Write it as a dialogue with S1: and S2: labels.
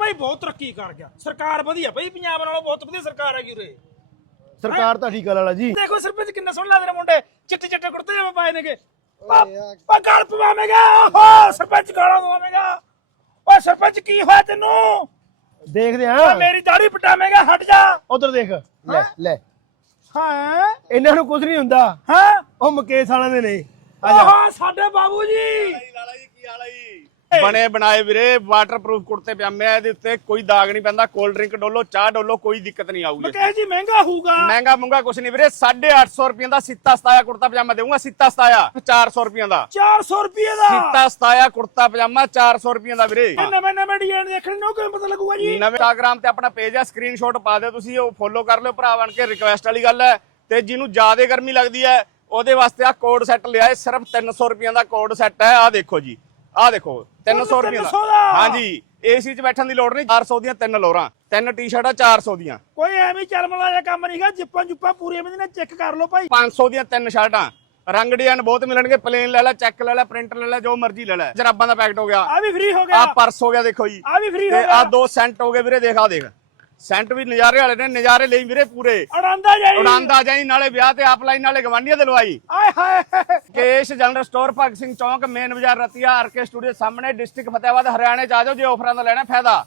S1: ਭਾਈ ਬਹੁਤ ਤਰੱਕੀ ਕਰ ਗਿਆ ਸਰਕਾਰ ਵਧੀਆ ਭਾਈ ਪੰਜਾਬ ਨਾਲੋਂ ਬਹੁਤ ਵਧੀਆ ਸਰਕਾਰ ਹੈਗੀ ਉਰੇ
S2: ਸਰਕਾਰ ਤਾਂ ਠੀਕ ਆ ਲਾਲਾ ਜੀ
S1: ਦੇਖੋ ਸਰਪੰਚ ਕਿੰਨਾ ਸੋਹਣਾ ਲੱਗਦੇ ਨੇ ਮੁੰਡੇ ਚਿੱਟੇ ਚਿੱਟੇ ਕੁੜਤੇ ਜਿਵੇਂ ਪਾਏ ਨੇਗੇ ਪਾ ਗਾਲ ਪਵਾਵੇਂਗਾ ਓਹੋ ਸਰਪੰਚ ਗਾਲਾਂ ਪਵਾਵੇਂਗਾ ਓਏ ਸਰਪੰਚ ਕੀ ਹੋਇਆ ਤੈਨੂੰ
S2: ਦੇਖਦੇ ਆ
S1: ਮੇਰੀ ਦਾੜੀ ਪਟਾਵੇਂਗਾ ਹਟ ਜਾ
S2: ਉਧਰ ਦੇਖ ਲੈ ਲੈ
S1: ਹਾਂ
S2: ਇਹਨਾਂ ਨੂੰ ਕੁਝ ਨਹੀਂ ਹੁੰਦਾ
S1: ਹਾਂ
S2: ਉਹ ਮੁਕੇਸ਼ ਵਾਲਿਆਂ ਦੇ ਨੇ
S1: ਓਹੋ ਸਾਡੇ ਬਾਬੂ ਜੀ
S3: ਲਾਲਾ ਜੀ ਕੀ ਹਾਲ ਹੈ ਜੀ ਬਣੇ ਬਣਾਏ ਵੀਰੇ ਵਾਟਰਪ੍ਰੂਫ ਕੁੜਤੇ ਪਜਾਮੇ ਆ ਇਹਦੇ ਉੱਤੇ ਕੋਈ ਦਾਗ ਨਹੀਂ ਪੈਂਦਾ ਕੋਲਡ ਡਰਿੰਕ ਡੋਲੋ ਚਾਹ ਡੋਲੋ ਕੋਈ ਦਿੱਕਤ ਨਹੀਂ ਆਊਗੀ
S1: ਮੁਕੇਸ਼ ਜੀ ਮਹਿੰਗਾ ਹੋਊਗਾ
S3: ਮਹਿੰਗਾ ਮੁੰਗਾ ਕੁਛ ਨਹੀਂ ਵੀਰੇ 850 ਰੁਪਏ ਦਾ ਸੀਤਾ ਸਤਾਇਆ ਕੁੜਤਾ ਪਜਾਮਾ ਦੇਊਂਗਾ ਸੀਤਾ ਸਤਾਇਆ 400 ਰੁਪਏ ਦਾ
S1: 400 ਰੁਪਏ ਦਾ
S3: ਸੀਤਾ ਸਤਾਇਆ ਕੁੜਤਾ ਪਜਾਮਾ 400 ਰੁਪਏ ਦਾ ਵੀਰੇ
S1: ਨਵੇਂ ਡਿਜ਼ਾਈਨ ਦੇਖਣ ਨੂੰ ਕਿਵੇਂ ਪਤਾ ਲੱਗੂਗਾ ਜੀ
S3: ਨਵੇਂ ਇੰਸਟਾਗ੍ਰਾਮ ਤੇ ਆਪਣਾ ਪੇਜ ਆ ਸਕਰੀਨਸ਼ਾਟ ਪਾ ਦਿਓ ਤੁਸੀਂ ਉਹ ਫੋਲੋ ਕਰ ਲਿਓ ਭਰਾ ਬਣ ਕੇ ਰਿਕਵੈਸਟ ਵਾਲੀ ਗੱਲ ਹੈ ਤੇ ਜਿਹਨੂੰ ਜ਼ਿਆਦਾ ਗਰਮੀ ਲੱਗਦੀ ਹੈ ਉਹਦੇ ਵਾਸਤੇ ਆ ਕੋਡ ਸੈੱਟ ਲਿਆ ਸਿਰਫ 300 ਰੁਪਏ ਦਾ ਕੋਡ ਸੈੱਟ ਹੈ ਆ ਦੇਖੋ ਜੀ ਆ ਦੇਖੋ 300 ਰੁਪਏ ਦਾ ਹਾਂਜੀ ਏਸੀ 'ਚ ਬੈਠਣ ਦੀ ਲੋੜ ਨਹੀਂ 400 ਦੀਆਂ 3 ਲੋਰਾਂ 3 ਟੀ-ਸ਼ਰਟਾਂ 400 ਦੀਆਂ
S1: ਕੋਈ ਐਵੇਂ ਚੱਲ ਮਲਾ ਜਿਹਾ ਕੰਮ ਨਹੀਂਗਾ ਜਿੱਪਾਂ ਜੁੱਪਾਂ ਪੂਰੀਆਂ ਵੀ ਨੇ ਚੈੱਕ ਕਰ ਲਓ ਭਾਈ
S3: 500 ਦੀਆਂ 3 ਸ਼ਰਟਾਂ ਰੰਗ ਡਿਜ਼ਾਈਨ ਬਹੁਤ ਮਿਲਣਗੇ ਪਲੇਨ ਲੈ ਲੈ ਚੈੱਕ ਲੈ ਲੈ ਪ੍ਰਿੰਟ ਲੈ ਲੈ ਜੋ ਮਰਜ਼ੀ ਲੈ ਲੈ ਜਰਾਬਾਂ ਦਾ ਪੈਕਟ ਹੋ ਗਿਆ
S1: ਆ ਵੀ ਫ੍ਰੀ ਹੋ ਗਿਆ
S3: ਆ ਪਰਸ ਹੋ ਗਿਆ ਦੇਖੋ ਜੀ
S1: ਆ ਵੀ ਫ੍ਰੀ ਹੋ
S3: ਤੇ
S1: ਗਿਆ
S3: ਆ 2 ਸੈਂਟ ਹੋ ਗਏ ਵੀਰੇ ਦੇਖ ਆ ਦੇਖ ਸੈਂਟ ਵੀ ਨਜ਼ਾਰੇ ਵਾਲੇ ਨੇ ਨਜ਼ਾਰੇ ਲਈ ਵੀਰੇ ਪੂਰੇ ਉਡਾਂਦਾ ਜਾਈ ਨਾਲੇ ਵਿਆਹ ਤੇ ਆਪਲਾਈਨ ਨਾਲੇ ਗਵਾਂਢੀਆਂ ਦੇ ਲਵਾਈ
S1: ਆਏ ਹਾਏ
S3: Kesh general store Bhagat Singh chowk main ਬਾਜ਼ਾਰ ਰਤੀਆ ਆਰਕੇ ਸਟੂਡੀਓ ਸਾਹਮਣੇ ਡਿਸਟ੍ਰਿਕਟ ਫਤਿਆਬਾਦ ਹਰਿਆਣੇ ਚ ਆ ਜਾਓ ਜੇ ਆਫਰਾਂ ਦਾ ਲੈਣਾ ਫਾਇਦਾ